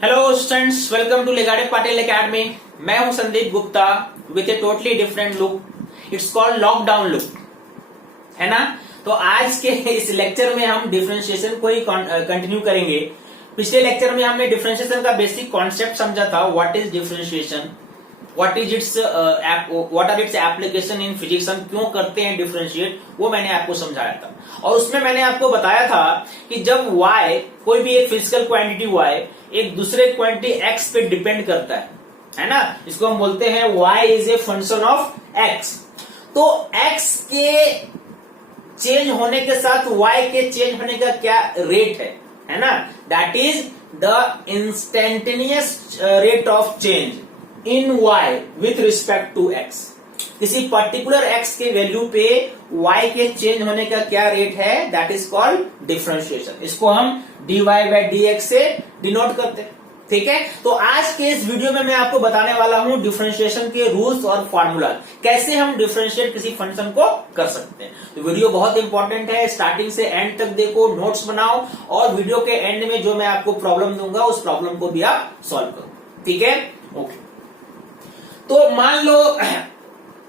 Hello students, welcome to Legade Patil academy. मैं हूं Sandeep Gupta with a totally different look. It's called lockdown look, है ना। तो आज के इस लेक्चर में हम डिफरेंशिएशन को ही कंटिन्यू करेंगे। पिछले लेक्चर में हमने डिफरेंशिएशन का बेसिक कॉन्सेप्ट समझा था। What is differentiation, what are its application in physics, हम क्यों करते हैं डिफरेंशिएट, वो मैंने आपको समझाया था। और उसमें मैंने आपको बताया था कि जब y, कोई भी एक फिजिकल क्वांटिटी y एक दूसरे क्वांटिटी x पे डिपेंड करता है ना। इसको हम बोलते हैं y is a function of x। तो x के चेंज होने के साथ y के चेंज होने का क्या रेट है ना। That is the instantaneous rate of change in y with respect to x। किसी पर्टिकुलर x के वैल्यू पे y के चेंज होने का क्या रेट है, दैट इज कॉल्ड डिफरेंशिएशन। इसको हम dy बाई dx से डिनोट करते हैं, ठीक है। तो आज के इस वीडियो में मैं आपको बताने वाला हूं डिफरेंशिएशन के रूल्स और फॉर्मूला, कैसे हम डिफरेंशिएट किसी फंक्शन को कर सकते हैं। तो वीडियो बहुत इंपॉर्टेंट है, स्टार्टिंग से एंड तक देखो, नोट्स बनाओ और वीडियो के एंड में जो मैं आपको प्रॉब्लम दूंगा उस प्रॉब्लम को भी आप सॉल्व करो, ठीक है। ओके, तो मान लो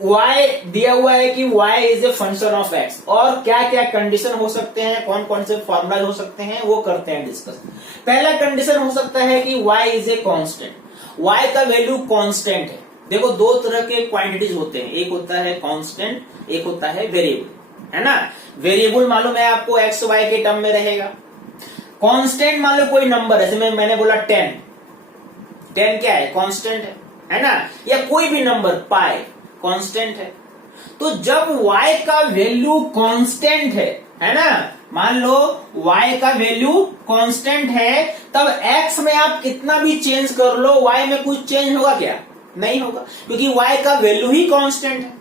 y दिया हुआ है कि y is a function of x, और क्या क्या कंडीशन हो सकते हैं, कौन कौन से फॉर्मूला हो सकते हैं, वो करते हैं डिस्कस। पहला कंडीशन हो सकता है कि y is a constant. y का वैल्यू कांस्टेंट है। देखो, दो तरह के क्वांटिटीज होते हैं, एक होता है कांस्टेंट, एक होता है वेरिएबल, है ना। वेरिएबल मालूम है आपको x y के टर्म में रहेगा। कांस्टेंट मान लो कोई नंबर, ऐसे मैंने बोला 10 क्या है, कांस्टेंट है ना। या कोई भी नंबर पाई कांस्टेंट है। तो जब y का वैल्यू कांस्टेंट है ना, मान लो y का वैल्यू कांस्टेंट है, तब x में आप कितना भी चेंज कर लो, y में कुछ चेंज होगा क्या? नहीं होगा, क्योंकि y का वैल्यू ही कांस्टेंट है।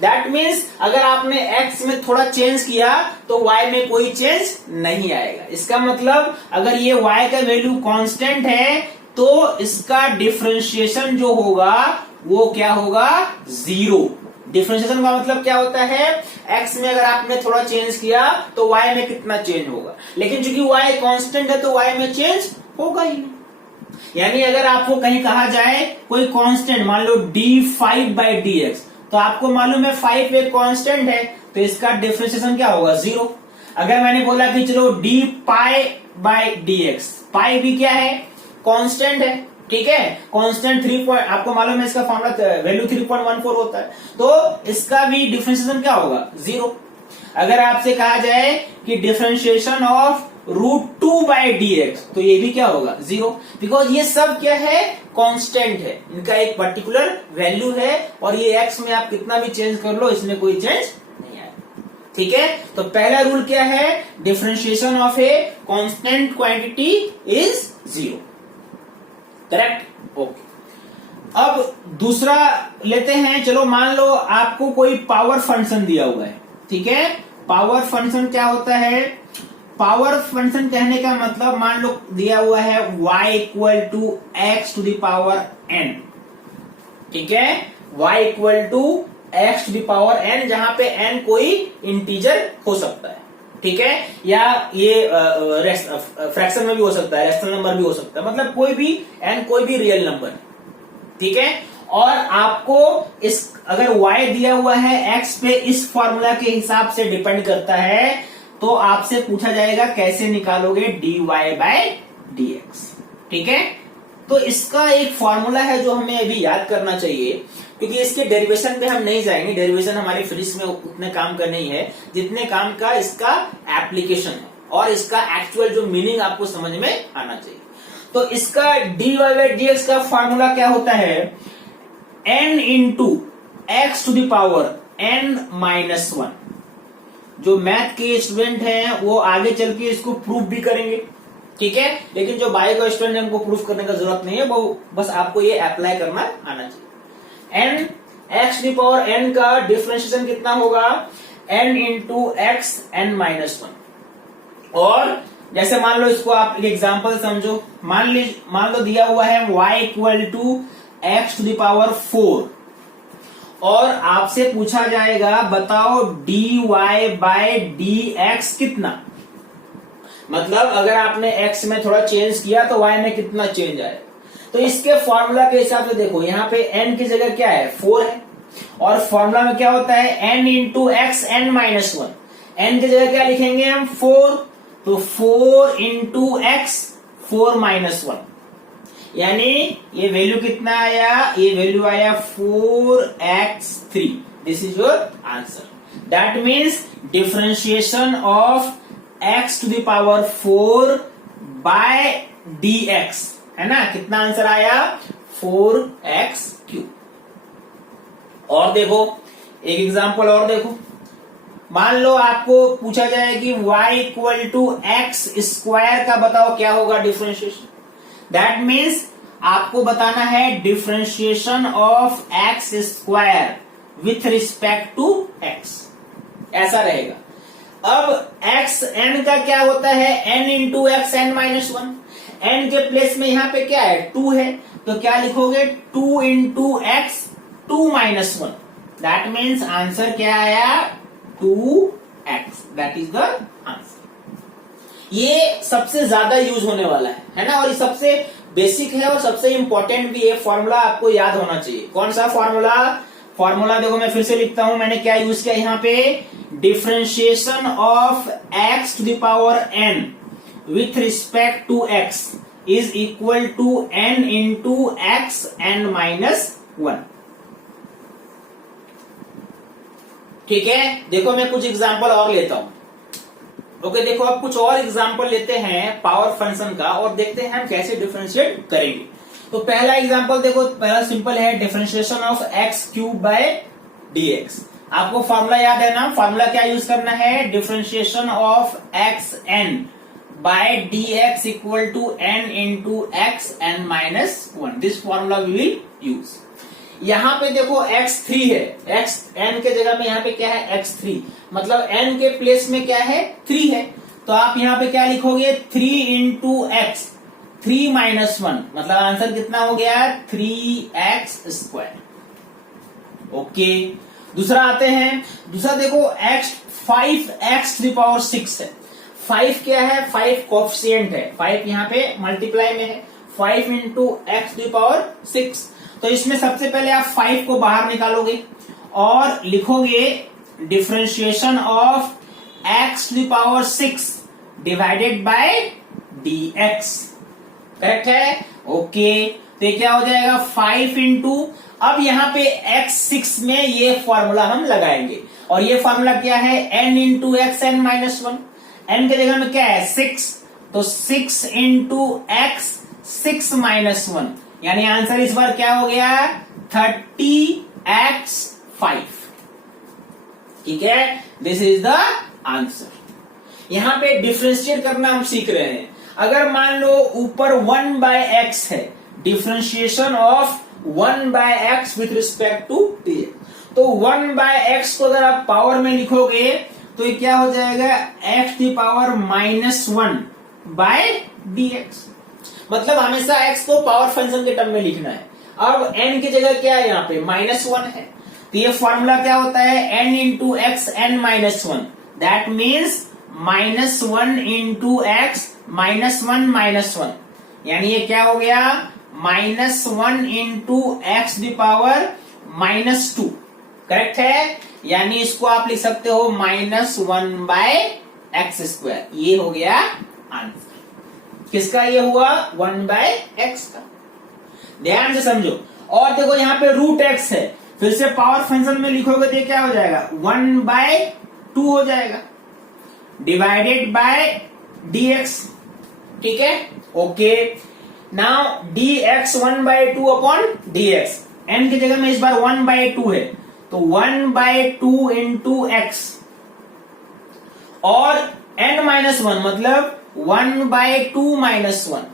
दैट मीन्स अगर आपने x में थोड़ा चेंज किया तो y में कोई चेंज नहीं आएगा। इसका मतलब अगर ये y का वैल्यू कांस्टेंट है तो इसका डिफरेंशिएशन जो होगा वो क्या होगा, जीरो। डिफरेंशिएशन का मतलब क्या होता है, x में अगर आपने थोड़ा चेंज किया तो y में कितना चेंज होगा, लेकिन चूंकि y कांस्टेंट है तो y में चेंज होगा ही नहीं। यानी अगर आपको कहीं कहा जाए कोई कांस्टेंट, मान लो d5 बाई dx, तो आपको मालूम है 5 एक कांस्टेंट है, तो इसका डिफरेंशिएशन क्या होगा, जीरो। अगर मैंने बोला कि चलो d पाई बाई dx, पाई भी क्या है, कांस्टेंट है, ठीक है। कांस्टेंट 3 आपको मालूम है इसका फॉर्मूला वैल्यू 3.14 होता है, तो इसका भी डिफरेंशिएशन क्या होगा, जीरो। अगर आपसे कहा जाए कि डिफरेंशिएशन ऑफ √2 बाई dx, तो ये भी क्या होगा, जीरो, बिकॉज ये सब क्या है, कांस्टेंट है, इनका एक पर्टिकुलर वैल्यू है, और ये x में आप कितना भी चेंज कर लो इसमें कोई चेंज नहीं आएगा, ठीक है। तो पहला रूल क्या है, differentiation of a constant quantity is zero, correct. Okay, अब दूसरा लेते हैं। चलो मान लो आपको कोई पावर फंक्शन दिया हुआ है, ठीक है। पावर फंक्शन क्या होता है, पावर फंक्शन कहने का मतलब मान लो दिया हुआ है y equal to x to the power n, ठीक है। y equal to x to the power n, जहां पे n कोई इंटीजर हो सकता है, ठीक है, या ये फ्रैक्शन में भी हो सकता है, रेशनल नंबर भी हो सकता है, मतलब कोई भी n कोई भी रियल नंबर, ठीक है। और आपको इस अगर y दिया हुआ है x पे इस फॉर्मूला के हिसाब से डिपेंड करता है, तो आपसे पूछा जाएगा कैसे निकालोगे dy बाय dx, ठीक है। तो इसका एक फॉर्मूला है जो हमें अभी याद करना चाहिए, क्योंकि इसके डेरिवेशन पे हम नहीं जाएंगे। डेरिवेशन हमारे फिजिक्स में उतने काम का नहीं है जितने काम का इसका एप्लीकेशन है, और इसका एक्चुअल जो मीनिंग आपको समझ में आना चाहिए। तो इसका dy बाई dx का फॉर्मूला क्या होता है, n into x to the power n-1। जो मैथ के स्टूडेंट हैं वो आगे चल के इसको प्रूफ भी करेंगे, ठीक है, लेकिन जो बायो का स्टूडेंट है उनको प्रूफ करने का जरूरत नहीं है, वो बस आपको ये अप्लाई करना आना चाहिए। n x to the power n का डिफरेंशिएशन कितना होगा, n इंटू एक्स n-1। और जैसे मान लो इसको आप एक एग्जांपल समझो, मान लो दिया हुआ है y equal to x to the power 4, और आपसे पूछा जाएगा बताओ dy बाय dx कितना। मतलब अगर आपने x में थोड़ा चेंज किया तो y में कितना चेंज आएगा। तो इसके फॉर्मूला के हिसाब से देखो, यहाँ पे n की जगह क्या है 4 है, और फॉर्मूला में क्या होता है n into x n minus 1। n की जगह क्या लिखेंगे हम 4, तो 4 इंटू एक्स 4 माइनस 1, यानी ये वैल्यू कितना आया, ये वैल्यू आया 4x3। This is your answer. That means differentiation of x to the power 4 by dx, है ना। कितना आंसर आया 4x3। और देखो एक एग्जांपल और देखो, मान लो आपको पूछा जाए कि y equal to x square का बताओ क्या होगा डिफरेंशिएशन। दैट मीन्स आपको बताना है differentiation of x square with respect to x, ऐसा रहेगा। अब एक्स एन का क्या होता है n into x n minus 1। N के प्लेस में यहां पे क्या है 2 है, तो क्या लिखोगे 2 into x 2 minus 1। That means answer क्या आया 2x। That is the answer. ये सबसे ज्यादा यूज होने वाला है ना, और ये सबसे बेसिक है और सबसे इंपॉर्टेंट भी है। फॉर्मूला आपको याद होना चाहिए। कौन सा फॉर्मूला, फॉर्मूला देखो मैं फिर से लिखता हूं, मैंने क्या यूज किया यहाँ पे, differentiation of x to the power n with respect to x is equal to n into x n minus 1। ठीक है, देखो मैं कुछ एग्जांपल और लेता हूं। ओके, देखो अब कुछ और एग्जांपल लेते हैं पावर फंक्शन का और देखते हैं हम कैसे डिफरेंशिएट करेंगे। तो पहला एग्जांपल देखो, पहला सिंपल है differentiation of x cube by dx। आपको फॉर्मूला याद है ना, फॉर्मूला क्या यूज करना है, differentiation of x n by dx equal to n into x n minus 1। This formula we will use. यहां पे देखो x3 है, x n के जगह में यहां पे क्या है x3, मतलब n के प्लेस में क्या है 3 है, तो आप यहां पे क्या लिखोगे 3 इंटू एक्स 3 माइनस 1, मतलब आंसर कितना हो गया 3x स्क्वायर। ओके, दूसरा आते हैं। दूसरा देखो x 5x to the power 6 है। 5 क्या है, 5 कोएफिशिएंट है, 5 यहाँ पे मल्टीप्लाई में है, 5 into x to the power 6। तो इसमें सबसे पहले आप 5 को बाहर निकालोगे और लिखोगे differentiation of x to the power 6 divided by dx। Correct है, ओके। तो ये क्या हो जाएगा 5 इंटू, अब यहाँ पे x6 में ये फॉर्मूला हम लगाएंगे, और ये फॉर्मूला क्या है n into x n minus 1। n के जगह में क्या है 6, तो 6 इंटू एक्स 6 माइनस 1, यानी आंसर इस बार क्या हो गया 30x5। ठीक है, दिस इज द आंसर। यहां पे डिफरेंशिएट करना हम सीख रहे हैं। अगर मान लो ऊपर 1/x है, differentiation of 1/x with respect to dx, तो 1/x को अगर आप पावर में लिखोगे तो ये क्या हो जाएगा x की पावर -1 बाय dx। मतलब हमेशा x को पावर फंक्शन के टर्म में लिखना है। अब n की जगह क्या है यहाँ पे -1 है, तो ये फॉर्मूला क्या होता है n into x n minus 1। That means -1 into x -1 minus 1, यानी ये क्या हो गया -1 into x the power -2। Correct है, यानी इसको आप लिख सकते हो -1/x स्क्वायर। ये हो गया आंसर। किसका ये हुआ 1/x का। ध्यान से समझो। और देखो यहाँ पे √x है, फिर से पावर फंक्शन में लिखोगे तो क्या हो जाएगा 1/2 हो जाएगा डिवाइडेड बाय dx। ठीक है, okay. Now dx 1/2 upon dx, n की जगह में इस बार 1/2 है, तो 1/2 इंटू एक्स, और n-1 मतलब 1/2 -1,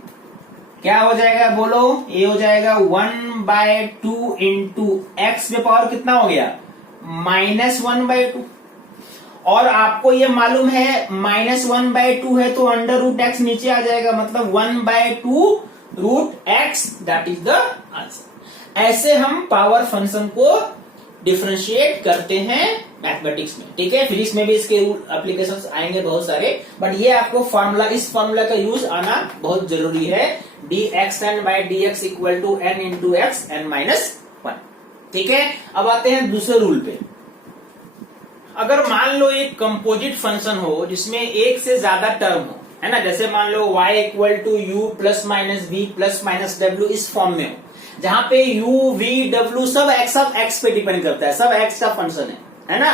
क्या हो जाएगा बोलो, ये हो जाएगा 1/2 इंटू एक्स के पावर कितना हो गया -1/2। और आपको ये मालूम है -1/2 है तो √x नीचे आ जाएगा, मतलब 1/2 √x। That is the answer. ऐसे हम पावर फंक्शन को डिफरेंशिएट करते हैं मैथमेटिक्स में, ठीक है। फिजिक्स में भी इसके एप्लीकेशंस आएंगे बहुत सारे, बट ये आपको फॉर्मूला, इस फॉर्मूला का यूज आना बहुत जरूरी है। dxn by dx equal to n into x n minus 1, ठीक है। अब आते हैं दूसरे रूल पे। अगर मान लो एक कंपोजिट फंक्शन हो जिसमें एक से ज्यादा टर्म हो, है ना, जैसे मान लो y equal to u plus minus v plus minus डब्ल्यू, इस फॉर्म में हो जहां पे u v w सब x पे डिपेंड करता है, सब x का फंक्शन है ना।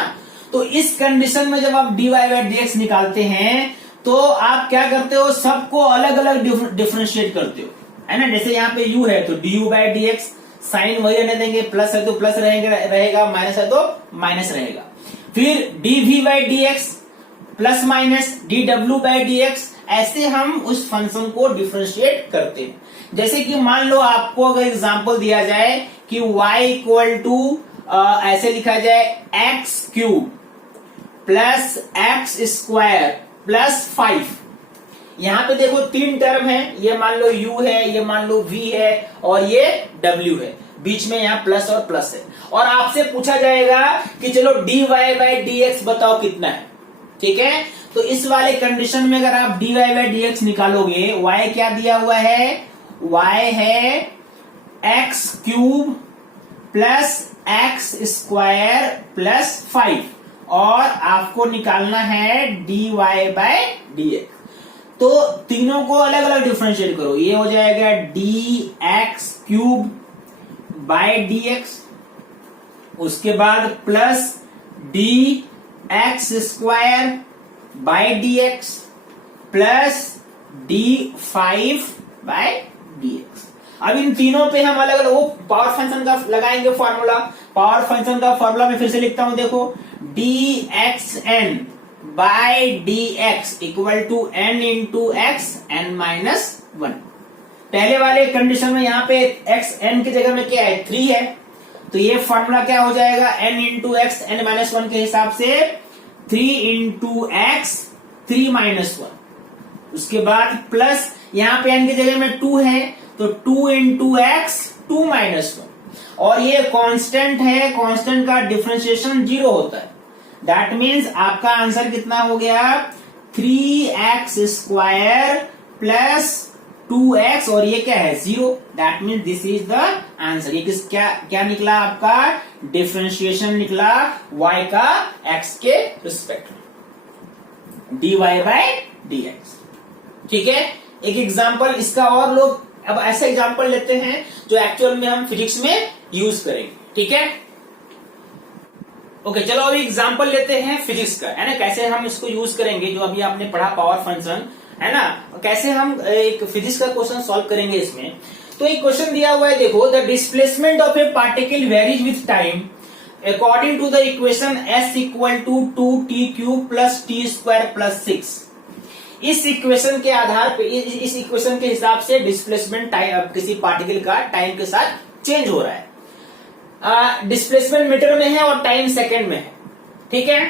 तो इस कंडीशन में जब आप dy बाई dx निकालते हैं तो आप क्या करते हो, सबको अलग अलग डिफरेंशिएट करते हो, है ना। जैसे यहाँ पे u है तो du बाई dx, साइन वही रहने देंगे, प्लस है तो प्लस रहेगा, माइनस है तो माइनस रहेगा। फिर dv by dx plus minus dw by dx, ऐसे हम उस फंक्शन को डिफरेंशिएट करते हैं। जैसे कि मान लो आपको अगर एग्जांपल दिया जाए कि y इक्वल टू ऐसे लिखा जाए x cube plus x square plus 5। यहां पे देखो 3 टर्म है, ये मान लो u है, ये मान लो v है और ये w है, बीच में यहाँ प्लस और प्लस है। और आपसे पूछा जाएगा कि चलो dy बाई dx बताओ कितना है, ठीक है। तो इस वाले कंडीशन में अगर आप dy बाई dx निकालोगे, y क्या दिया हुआ है, y है x cube plus x square plus 5 और आपको निकालना है dy बाई dx। तो तीनों को अलग अलग डिफरेंशिएट करो, ये हो जाएगा dx क्यूब बाई dx, उसके बाद plus dx square by dx plus d5 by dx। अब इन तीनों पे हम अलग अलग वो पावर फंक्शन का लगाएंगे फॉर्मूला। पावर फंक्शन का फॉर्मूला मैं फिर से लिखता हूं, देखो dxn by dx equal to n into x n minus 1। पहले वाले कंडीशन में यहाँ पे x n की जगह में क्या है, 3 है, तो ये फॉर्मूला क्या हो जाएगा, n into x n minus 1 के हिसाब से 3 इंटू एक्स 3 माइनस 1। उसके बाद प्लस यहाँ पे n की जगह में 2 है तो 2 इंटू एक्स 2 माइनस 1। और ये कांस्टेंट है, कांस्टेंट का डिफरेंशिएशन 0 होता है। दैट मीन्स आपका आंसर कितना हो गया, 3x स्क्वायर प्लस 2x और ये क्या है 0। That means this is the answer. ये क्या निकला आपका, डिफरेंशिएशन निकला y का x के रिस्पेक्ट में, dy बाई dx, ठीक है। एक एग्जांपल इसका और लोग अब ऐसा एग्जांपल लेते हैं जो एक्चुअल में हम फिजिक्स में यूज करेंगे, ठीक है। ओके, चलो अभी एग्जांपल लेते हैं फिजिक्स का, है ना, कैसे हम इसको यूज करेंगे जो अभी आपने पढ़ा पावर फंक्शन, है ना, कैसे हम एक फिजिक्स का क्वेश्चन सॉल्व करेंगे इसमें। तो एक क्वेश्चन दिया हुआ है, देखो, the displacement of a particle varies with time according to the equation s equal to 2t cube plus t square plus 6। इस इक्वेशन के आधार पे, इस इक्वेशन के हिसाब से डिस्प्लेसमेंट किसी पार्टिकल का टाइम के साथ चेंज हो रहा है। डिस्प्लेसमेंट मीटर में है और टाइम सेकंड में है, ठीक है।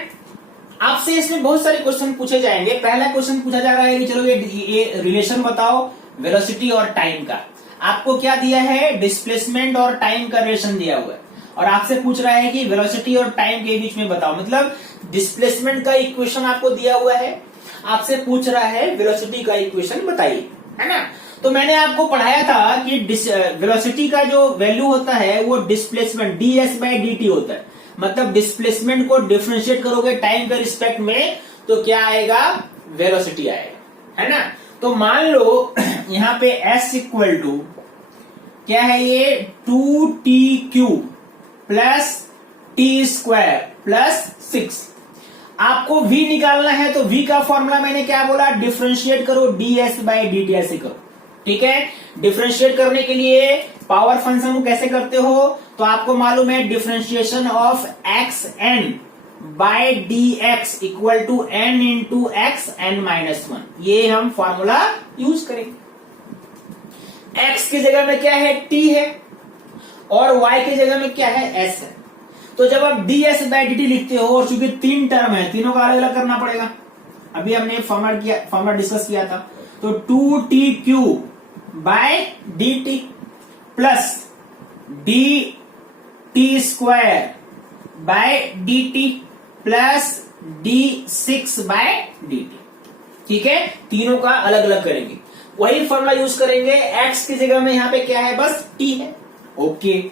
आपसे इसमें बहुत सारे क्वेश्चन पूछे जाएंगे। पहला क्वेश्चन पूछा जा रहा है कि चलो ये रिलेशन बताओ वेलोसिटी और टाइम का। आपको क्या दिया है, डिस्प्लेसमेंट और टाइम का रिलेशन दिया हुआ है और आपसे पूछ रहा है कि वेलोसिटी और टाइम के बीच में बताओ। मतलब डिस्प्लेसमेंट का इक्वेशन आपको दिया हुआ है, आपसे पूछ रहा है वेलोसिटी का इक्वेशन बताइए, है ना। तो मैंने आपको पढ़ाया था कि वेलोसिटी का जो वैल्यू होता है वो डिस्प्लेसमेंट ds बाई dt होता है। मतलब डिस्प्लेसमेंट को डिफरेंशिएट करोगे टाइम के रिस्पेक्ट में तो क्या आएगा, वेलोसिटी आएगा, है ना। तो मान लो यहाँ पे s इक्वल टू क्या है, ये 2t cube plus t square plus 6। आपको v निकालना है तो v का फॉर्मूला मैंने क्या बोला, डिफरेंशिएट करो ds बाई dt, ऐसे करो, ठीक है। डिफरेंशिएट करने के लिए पावर फंक्शन को कैसे करते हो, तो आपको मालूम है differentiation of xn by dx equal to n into x n minus 1। ये हम फॉर्मूला यूज करेंगे। x की जगह में क्या है, t है और y की जगह में क्या है, s है। तो जब आप ds बाई dt लिखते हो और चूंकि 3 टर्म है, तीनों का अलग अलग करना पड़ेगा। अभी हमने फॉर्मूला डिस्कस किया था। तो 2t cube by dt plus dt square by dt plus d6/dt। ठीक है, तीनों का अलग अलग करेंगे, वही फॉर्मूला यूज करेंगे। x की जगह में यहाँ पे क्या है, बस t है। ओके,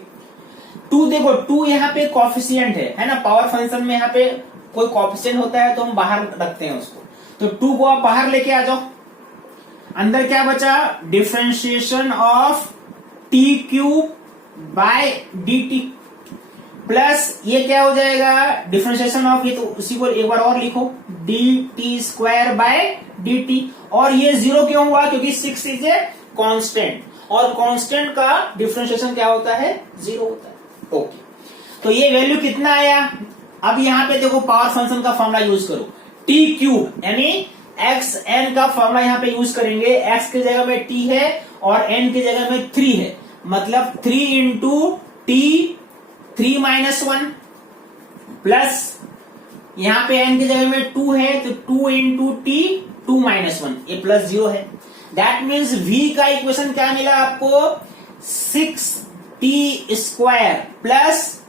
2 देखो 2 यहाँ पे कॉफिशिएंट है ना, पावर फंक्शन में यहाँ पे कोई कॉफिशिएंट होता है तो हम बाहर रखते हैं उसको, तो 2 को आप बाहर लेके आ जाओ। अंदर क्या बचा, डिफरेंशिएशन ऑफ t³/dt प्लस ये क्या हो जाएगा, डिफरेंशिएशन ऑफ, ये तो उसी को एक बार और लिखो, dt²/dt। और ये 0 क्यों हुआ, क्योंकि 6 इज ए कांस्टेंट, और कांस्टेंट का डिफरेंशिएशन क्या होता है, 0 होता है। ओके, तो ये वैल्यू कितना आया। अब यहां पे देखो पावर फंक्शन का फॉर्मूला यूज करो, t³ यानी xn का फॉर्मूला यहां पे यूज करेंगे। x की जगह में t है और n की जगह में 3 है, मतलब 3 इंटू t 3-1 प्लस यहां पे n की जगह में 2 है तो 2 इंटू t 2-1, ये प्लस 0 है। दैट मीन्स v का इक्वेशन क्या मिला आपको, 6t² plus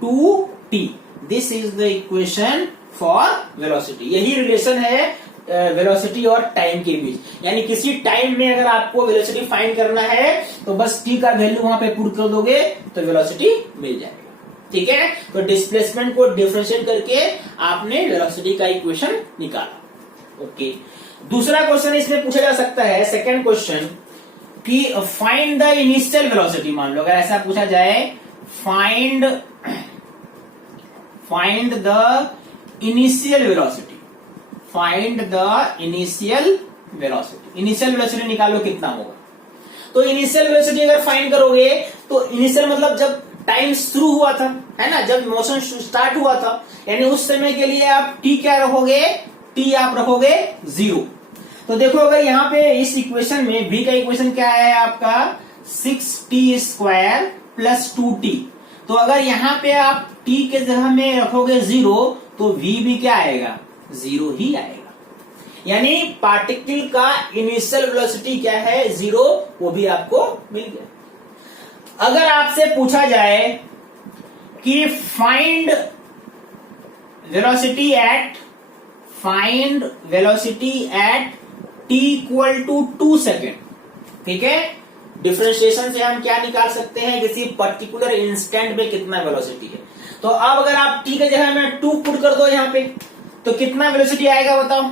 2t। This is the equation for velocity. यही रिलेशन है वेलोसिटी और टाइम के बीच, यानी किसी टाइम में अगर आपको वेलोसिटी फाइंड करना है तो बस t का वैल्यू वहां पे पुट कर दोगे तो वेलोसिटी मिल जाएगा। ठीक है, तो डिस्प्लेसमेंट को डिफरेंशिएट करके आपने वेलोसिटी का इक्वेशन निकाला। ओके, दूसरा क्वेश्चन इसमें पूछा जा सकता है, सेकंड क्वेश्चन, कि फाइंड द इनिशियल वेलोसिटी। मान लो अगर ऐसा पूछा जाए, find the initial velocity, find the initial velocity. Initial velocity निकालो कितना होगा। तो इनिशियल वेलोसिटी अगर फाइंड करोगे तो इनिशियल मतलब जब टाइम शुरू हुआ था, है ना, जब मोशन स्टार्ट हुआ था, यानी उस समय के लिए आप t क्या रखोगे, t आप रखोगे 0। तो देखो अगर यहाँ पे इस इक्वेशन में v का इक्वेशन क्या है आपका, 6t² प्लस 2t। तो अगर यहाँ पे आप t के जगह में रखोगे 0 तो v भी क्या आएगा, 0 ही आएगा। यानी पार्टिकल का इनिशियल वेलोसिटी क्या है, 0, वो भी आपको मिल गया। अगर आपसे पूछा जाए कि find velocity at t equal to 2 second, ठीक है, डिफरेंशिएशन से हम क्या निकाल सकते हैं, किसी पर्टिकुलर इंस्टेंट में कितना वेलोसिटी है। तो अब अगर आप t के जगह में 2 पुट कर दो यहाँ पे, तो कितना वेलोसिटी आएगा बताओ।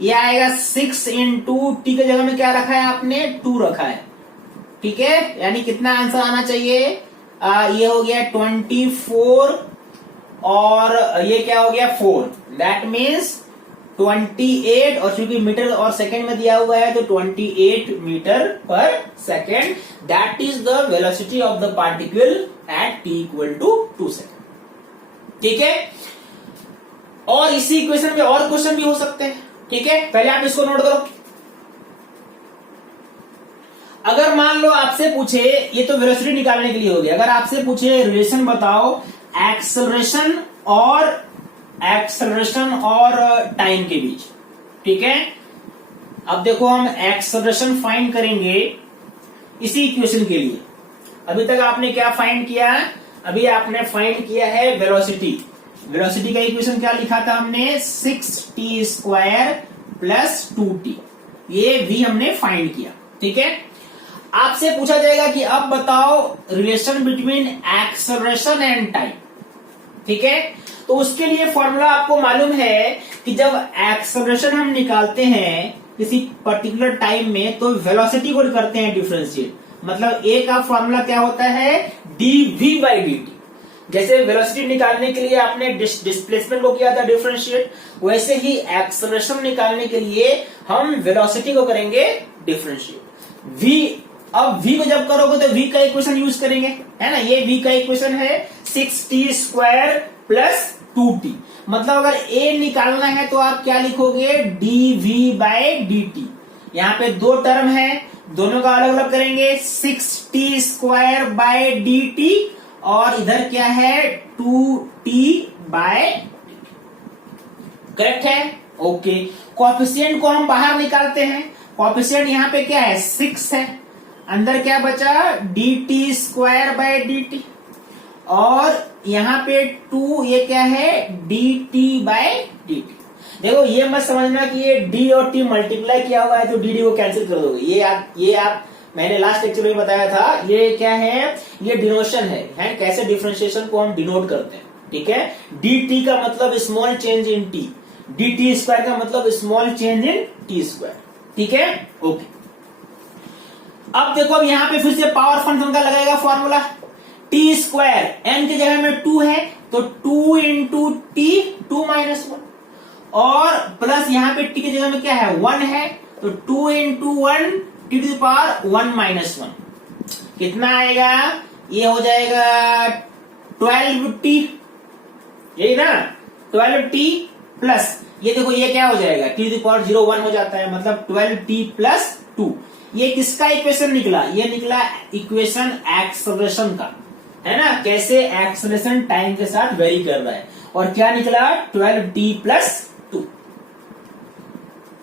ये आएगा 6 इंटू टी के जगह में क्या रखा है आपने, 2 रखा है। ठीक है, यानी कितना आंसर आना चाहिए, ये हो गया 24 और ये क्या हो गया 4। दैट मीन्स 28, और चूंकि मीटर और सेकेंड में दिया हुआ है तो 28 metre per second. That is the velocity of the particle at t equal to 2 second. ठीक है, और इसी इक्वेशन में और क्वेश्चन भी हो सकते हैं। ठीक है, पहले आप इसको नोट करो। अगर मान लो आपसे पूछे, ये तो वेलोसिटी निकालने के लिए हो गया, अगर आपसे पूछे रिलेशन बताओ एक्सेलरेशन और टाइम के बीच। ठीक है, अब देखो हम एक्सेलरेशन फाइंड करेंगे इसी इक्वेशन के लिए। अभी तक आपने क्या फाइंड किया, अभी आपने फाइंड किया है वेलोसिटी। वेलोसिटी का इक्वेशन क्या लिखा था हमने, 6t² प्लस 2t। ये भी हमने फाइंड किया। ठीक है, आपसे पूछा जाएगा कि अब बताओ relation between acceleration and time. ठीक है, तो उसके लिए फॉर्मूला आपको मालूम है कि जब एक्सेलरेशन हम निकालते हैं किसी पर्टिकुलर टाइम में तो वेलोसिटी को करते हैं डिफरेंशिएट, मतलब ए का फॉर्मूला क्या होता है, dv/dt। जैसे वेलोसिटी निकालने के लिए आपने डिस्प्लेसमेंट को किया था डिफरेंशिएट, वैसे ही एक्सेलरेशन निकालने के लिए हम वेलोसिटी को करेंगे डिफरेंशिएट। अब v को जब करोगे तो v का इक्वेशन यूज करेंगे, है ना, ये v का इक्वेशन है 6t² प्लस 2t। मतलब अगर a निकालना है तो आप क्या लिखोगे, dv/dt। यहाँ पे 2 टर्म है, दोनों का अलग अलग करेंगे, 6t²/dt और इधर क्या है 2t/dt। करेक्ट है, ओके। कोएफिशिएंट को हम बाहर निकालते हैं। कोएफिशिएंट यहाँ पे क्या है, 6 है, अंदर क्या बचा, dt²/dt। और यहाँ पे 2 ये क्या है dt बाय dt। देखो ये मत समझना कि ये d और t मल्टीप्लाई किया हुआ है तो dd को कैंसिल कर दोगे। ये आप मैंने लास्ट लेक्चर में बताया था, ये क्या है, ये डिनोशन है कैसे डिफरेंशिएशन को हम डिनोट करते हैं। ठीक है, dt का मतलब small change in t, dt square का मतलब small change in t square. ठीक है, ओके। अब देखो अब यहां पे फिर से पावर फंक्शन का लगाएगा फॉर्मूला, t स्क्वायर n की जगह में 2 है तो 2 इंटू टी 2 माइनस 1, और प्लस यहां पे t की जगह में क्या है 1 है तो 2 into 1 t to the power 1 minus 1। कितना आएगा, ये हो जाएगा 12t, यही ना 12t प्लस ये देखो ये क्या हो जाएगा टी टू द पावर 0 1 हो जाता है, मतलब 12t प्लस 2। ये किसका इक्वेशन निकला, ये निकला इक्वेशन एक्सेलरेशन का, है ना, कैसे एक्सेलरेशन टाइम के साथ वेरी कर रहा है, और क्या निकला 12t प्लस 2।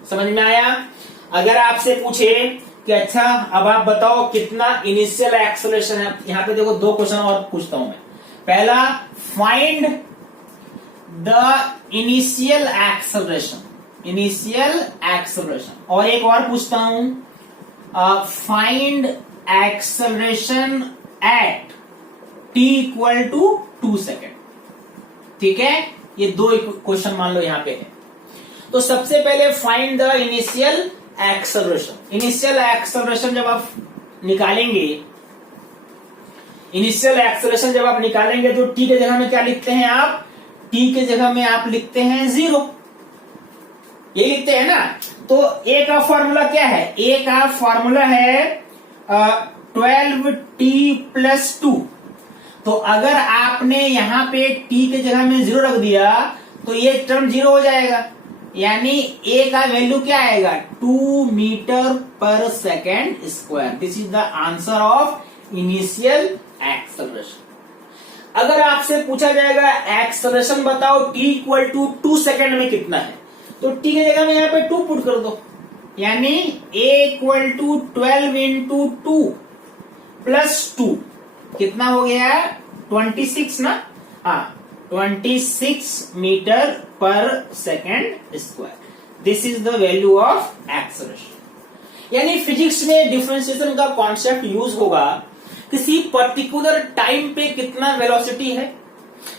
समझ में आया। अगर आपसे पूछे कि अच्छा अब आप बताओ कितना इनिशियल एक्सेलरेशन है, यहां पे देखो 2 क्वेश्चन और पूछता हूं मैं। पहला, फाइंड द इनिशियल एक्सेलरेशन, और एक और पूछता हूं find acceleration at t equal to 2 second. ठीक है, ये 2 क्वेश्चन मान लो यहां पे है। तो सबसे पहले find the initial acceleration. Initial acceleration जब आप निकालेंगे, तो t के जगह में क्या लिखते हैं आप, t के जगह में आप लिखते हैं 0, ये लिखते हैं ना। तो a का फॉर्मूला क्या है, a का फॉर्मूला है 12t प्लस 2। तो अगर आपने यहां पे t के जगह में 0 रख दिया तो ये टर्म 0 हो जाएगा, यानी a का वैल्यू क्या आएगा 2 metre per second square. This is the answer of initial acceleration. अगर आपसे पूछा जाएगा एक्सेलरेशन बताओ t इक्वल टू 2 सेकेंड में कितना है, तो t की जगह में यहाँ पे 2 पुट कर दो, यानी a equal to 12 into 2 plus 2 कितना हो गया 26 ना, हाँ 26 metre per second square. This is the value of acceleration. यानी फिजिक्स में डिफरेंशिएशन का कॉन्सेप्ट यूज होगा, किसी पर्टिकुलर टाइम पे कितना वेलोसिटी है,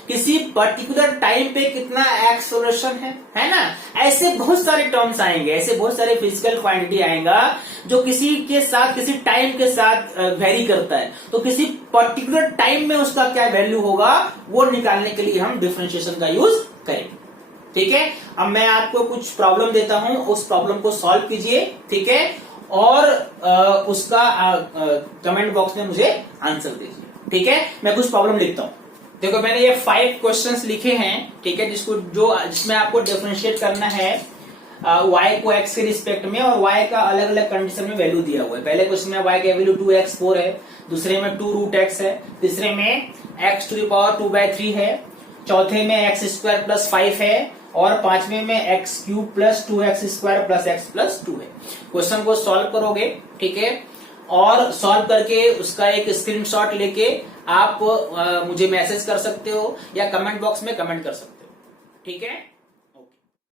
किसी पर्टिकुलर टाइम पे कितना एक्सेलरेशन है ना। ऐसे बहुत सारे टर्म्स आएंगे, ऐसे बहुत सारे फिजिकल क्वांटिटी आएगा जो किसी के साथ किसी टाइम के साथ वेरी करता है, तो किसी पर्टिकुलर टाइम में उसका क्या वैल्यू होगा वो निकालने के लिए हम डिफरेंशिएशन का यूज करेंगे। ठीक है, अब मैं आपको कुछ प्रॉब्लम देता हूं, उस प्रॉब्लम को सॉल्व कीजिए। ठीक है, और उसका कमेंट बॉक्स में मुझे आंसर दीजिए। ठीक है, मैं कुछ प्रॉब्लम लिखता हूं। देखो मैंने ये 5 क्वेश्चंस लिखे हैं, ठीक है, जिसमें आपको डिफरेंशिएट करना है y को x के रिस्पेक्ट में, और y का अलग अलग कंडीशन में वैल्यू दिया हुआ है। पहले क्वेश्चन में y का वैल्यू 2x 4 है, दूसरे में 2 रूट x है, तीसरे में x टू द पावर 2/3 है, चौथे में x स्क्वायर प्लस 5 है, और पांचवें में x cube plus 2x square plus x plus 2 है। क्वेश्चन को सॉल्व करोगे, ठीक है, और सॉल्व करके उसका एक स्क्रीनशॉट लेके आप मुझे मैसेज कर सकते हो या कमेंट बॉक्स में कमेंट कर सकते हो। ठीक है।